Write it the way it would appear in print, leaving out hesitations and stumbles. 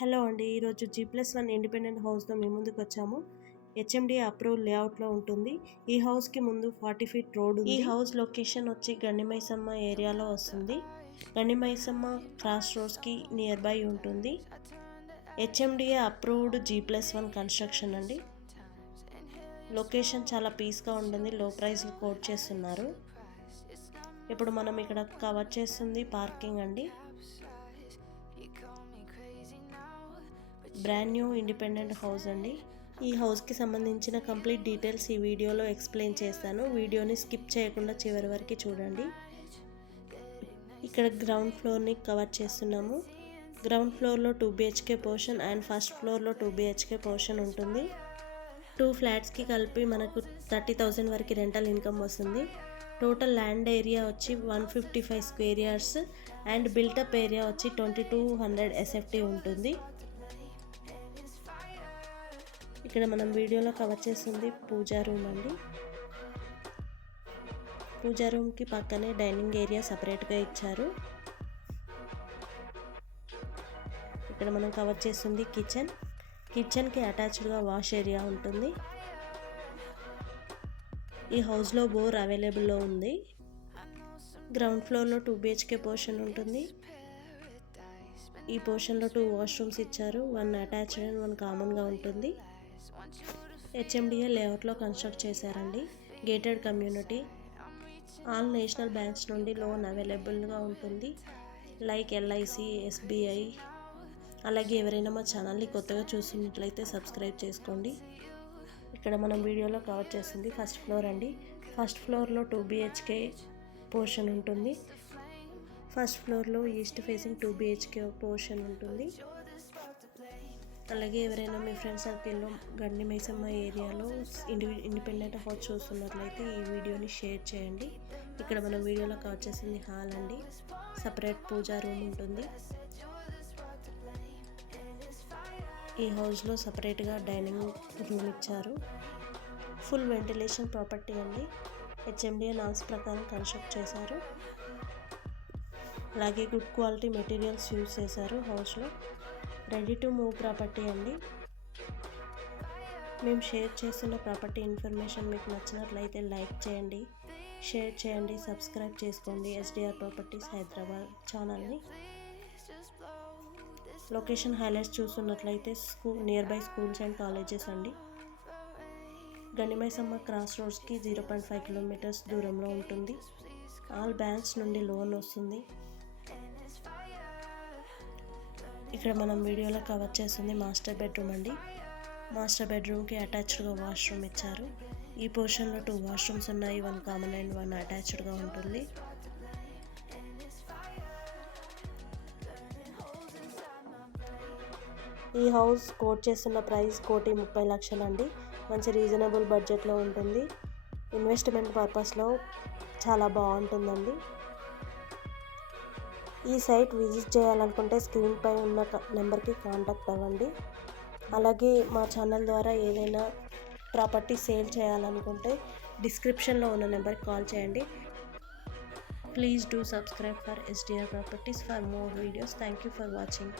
Hello అండి, ఈరోజు G+1 independent హౌస్తో మీ ముందుకు వచ్చాము. HMDA అప్రూవల్ లేఅవుట్లో ఉంటుంది. ఈ హౌస్కి ముందు 40 ఫీట్ రోడ్ ఉంది. ఈ హౌస్ లొకేషన్ వచ్చి గండిమైసమ్మ ఏరియాలో వస్తుంది. గండిమైసమ్మ క్రాస్ రోడ్స్కి నియర్ బై ఉంటుంది. HMDA అప్రూవ్డ్ G+1 కన్స్ట్రక్షన్ అండి. లొకేషన్ చాలా పీస్గా ఉంటుంది. లో ప్రైస్లో కోట్ చేస్తున్నారు. ఇప్పుడు మనం ఇక్కడ కవర్ చేస్తుంది పార్కింగ్ అండి. బ్రాండ్ న్యూ ఇండిపెండెంట్ హౌస్ అండి. ఈ హౌస్కి సంబంధించిన కంప్లీట్ డీటెయిల్స్ ఈ వీడియోలో ఎక్స్ప్లెయిన్ చేస్తాను. వీడియోని స్కిప్ చేయకుండా చివరి వరకు చూడండి. ఇక్కడ గ్రౌండ్ ఫ్లోర్ని కవర్ చేస్తున్నాము. గ్రౌండ్ ఫ్లోర్లో 2 BHK పోర్షన్ అండ్ ఫస్ట్ ఫ్లోర్లో 2 BHK పోర్షన్ ఉంటుంది. 2 ఫ్లాట్స్కి కలిపి మనకు 30,000 వరకు రెంటల్ ఇన్కమ్ వస్తుంది. టోటల్ ల్యాండ్ ఏరియా వచ్చి 155 square yards and built-up area వచ్చి 2200 SFT ఉంటుంది. ఇక్కడ మనం వీడియోలో కవర్ చేస్తుంది పూజా రూమ్ అండి. పూజా రూమ్కి పక్కనే డైనింగ్ ఏరియా సపరేట్గా ఇచ్చారు. ఇక్కడ మనం కవర్ చేస్తుంది కిచెన్కి అటాచ్డ్గా వాష్ ఏరియా ఉంటుంది. ఈ హౌస్లో బోర్ అవైలబుల్లో ఉంది. గ్రౌండ్ ఫ్లోర్లో 2 BHK పోర్షన్ ఉంటుంది. ఈ పోర్షన్లో 2 వాష్రూమ్స్ ఇచ్చారు. 1 అటాచ్డ్ అండ్ 1 కామన్గా ఉంటుంది. HMDA లేఅవుట్లో కన్స్ట్రక్ట్ చేశారండి. Gated community. All national banks నుండి లోన్ అవైలబుల్గా ఉంటుంది. Like LIC, SBI. అలాగే ఎవరైనా మా ఛానల్ని కొత్తగా చూస్తున్నట్లయితే సబ్స్క్రైబ్ చేసుకోండి. ఇక్కడ మనం వీడియోలో కవర్ చేస్తుంది ఫస్ట్ ఫ్లోర్ అండి. ఫస్ట్ ఫ్లోర్లో 2 BHK పోర్షన్ ఉంటుంది. ఫస్ట్ ఫ్లోర్లో ఈస్ట్ ఫేసింగ్ 2 BHK పోర్షన్ ఉంటుంది. అలాగే ఎవరైనా మీ ఫ్రెండ్ సర్కిల్లో గండిమైసమ్మ ఏరియాలో ఇండిపెండెంట్ హౌస్ చూస్తున్నట్లయితే ఈ వీడియోని షేర్ చేయండి. ఇక్కడ మనం వీడియోలో కవర్ చేసింది హాల్ అండి. సపరేట్ పూజా రూమ్ ఉంటుంది. ఈ హౌస్లో సపరేట్గా డైనింగ్ రూమ్ ఇచ్చారు. ఫుల్ వెంటిలేషన్ ప్రాపర్టీ అండి. HMDA నామ్స్ ప్రకారం కన్స్ట్రక్ట్ చేశారు. అలాగే గుడ్ క్వాలిటీ మెటీరియల్స్ యూజ్ చేశారు హౌస్లో. రెడీ టు మూవ్ ప్రాపర్టీ అండి. మేము షేర్ చేస్తున్న ప్రాపర్టీ ఇన్ఫర్మేషన్ మీకు నచ్చినట్లయితే లైక్ చేయండి, షేర్ చేయండి, సబ్స్క్రైబ్ చేసుకోండి SDR ప్రాపర్టీస్ హైదరాబాద్ ఛానల్ని. లొకేషన్ హైలైట్స్ చూస్తున్నట్లయితే near by schools and colleges అండి. గండిమైసమ్మ క్రాస్ రోడ్స్కి 0.5 కిలోమీటర్స్ దూరంలో ఉంటుంది. ఆల్ బ్యాంక్స్ నుండి లోన్ వస్తుంది. ఇక్కడ మనం వీడియోలో కవర్ చేస్తుంది మాస్టర్ బెడ్రూమ్ అండి. మాస్టర్ బెడ్రూమ్కి అటాచ్డ్గా వాష్రూమ్ ఇచ్చారు. ఈ పోర్షన్లో 2 వాష్రూమ్స్ ఉన్నాయి. 1 కామన్ అండ్ 1 అటాచ్డ్గా ఉంటుంది. ఈ హౌస్ కోట్ చేస్తున్న ప్రైస్ 1,30,00,000 అండి. మంచి రీజనబుల్ బడ్జెట్లో ఉంటుంది. ఇన్వెస్ట్మెంట్ పర్పస్లో చాలా బాగుంటుందండి. ఈ సైట్ విజిట్ చేయాలనుకుంటే స్క్రీన్పై ఉన్న నెంబర్కి కాంటాక్ట్ అవ్వండి. అలాగే మా ఛానల్ ద్వారా ఏదైనా ప్రాపర్టీ సేల్ చేయాలనుకుంటే డిస్క్రిప్షన్లో ఉన్న నెంబర్కి కాల్ చేయండి. Please do subscribe for SDR properties for more videos. Thank you for watching.